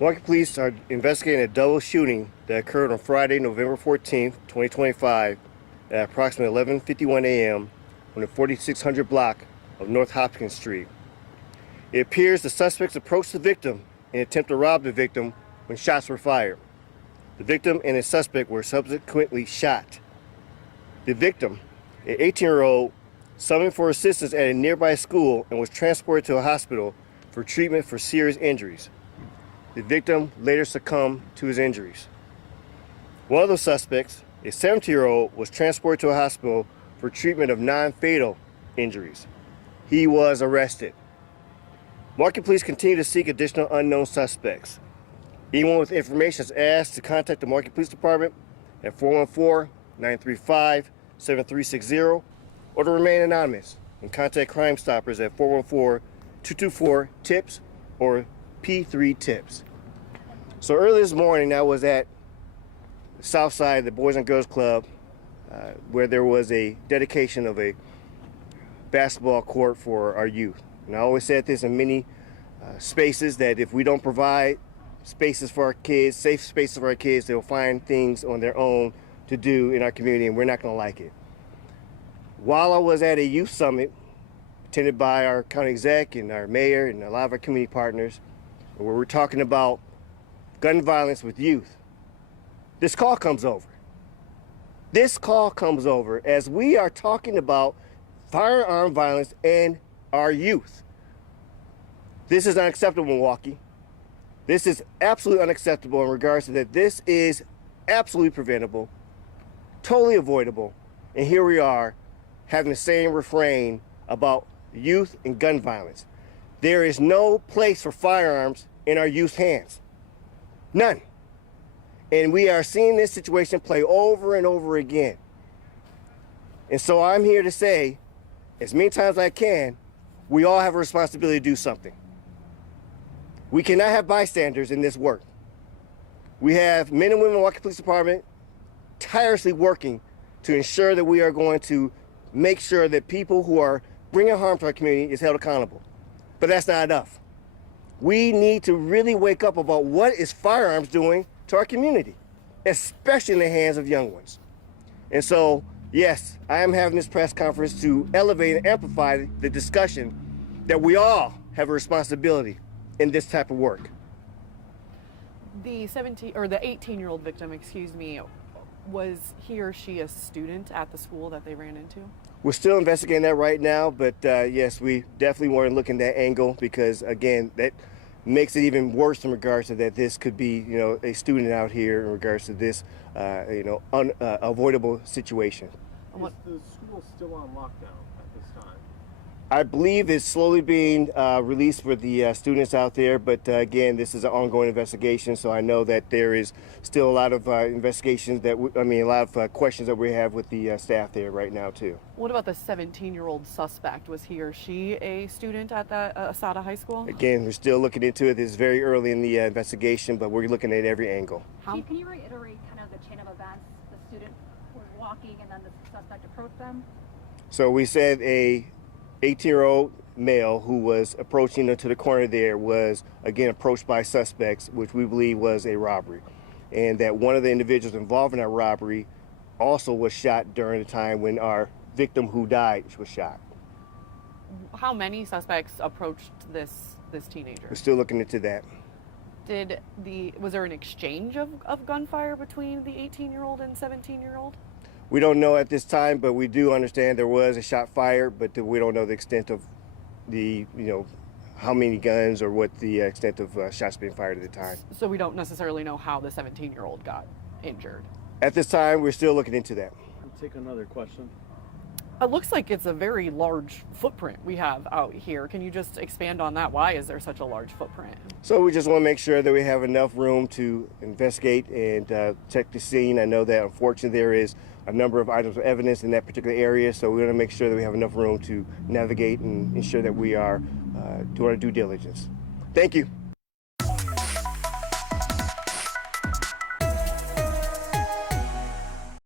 Milwaukee police are investigating a double shooting that occurred on Friday, November 14th, 2025 at approximately 11:51 a.m. on the 4600 block of North Hopkins Street. It appears the suspects approached the victim in an attempt to rob the victim when shots were fired. The victim and his suspect were subsequently shot. The victim, an 18-year-old, summoned for assistance at a nearby school and was transported to a hospital for treatment for serious injuries. The victim later succumbed to his injuries. One of the suspects, a 70-year-old, was transported to a hospital for treatment of non-fatal injuries. He was arrested. Milwaukee police continue to seek additional unknown suspects. Anyone with information is asked to contact the Milwaukee Police Department at 414-935-7360 or to remain anonymous and contact Crime Stoppers at 414-224-TIPS or P3 Tips. So early this morning, I was at the south side of the Boys and Girls Club where there was a dedication of a basketball court for our youth. And I always said this in many spaces that if we don't provide spaces for our kids, safe spaces for our kids, they'll find things on their own to do in our community, and we're not going to like it. While I was at a youth summit attended by our county exec and our mayor and a lot of our community partners, where we're talking about gun violence with youth, this call comes over. This call comes over as we are talking about firearm violence and our youth. This is unacceptable, Milwaukee. This is absolutely unacceptable in regards to that. This is absolutely preventable, totally avoidable, and here we are having the same refrain about youth and gun violence. There is no place for firearms in our youth's hands. None. And we are seeing this situation play over and over again. And so I'm here to say, as many times as I can, we all have a responsibility to do something. We cannot have bystanders in this work. We have men and women in the Milwaukee Police Department tirelessly working to ensure that we are going to make sure that people who are bringing harm to our community is held accountable. But that's not enough. We need to really wake up about what is firearms doing to our community, especially in the hands of young ones. And so, yes, I am having this press conference to elevate and amplify the discussion that we all have a responsibility in this type of work. The 18-year-old victim, was he or she a student at the school that they ran into? We're still investigating that right now, but yes, we definitely want to look in that angle because, again, that makes it even worse in regards to that this could be, a student out here in regards to this, unavoidable situation. Is the school still on lockdown at this time? I believe it's slowly being released for the students out there, but again, this is an ongoing investigation, so I know that there is still a lot of investigations a lot of questions that we have with the staff there right now too. What about the 17-year-old suspect? Was he or she a student at the Asada High School? Again, we're still looking into it. This is very early in the investigation, but we're looking at every angle. Chief, can you reiterate kind of the chain of events? The student was walking and then the suspect approached them? So we said a 18-year-old male who was approaching to the corner there was again approached by suspects, which we believe was a robbery, and that one of the individuals involved in that robbery also was shot during the time when our victim who died was shot. How many suspects approached this teenager? We're still looking into that. Was there an exchange of gunfire between the 18-year-old and 17-year-old? We don't know at this time, but we do understand there was a shot fired, but we don't know the extent of the, how many guns or what the extent of shots being fired at the time. So we don't necessarily know how the 17-year-old got injured. At this time, we're still looking into that. I'll take another question. It looks like it's a very large footprint we have out here. Can you just expand on that? Why is there such a large footprint? So we just want to make sure that we have enough room to investigate and check the scene. I know that unfortunately there is a number of items of evidence in that particular area, so we want to make sure that we have enough room to navigate and ensure that we are doing our due diligence. Thank you.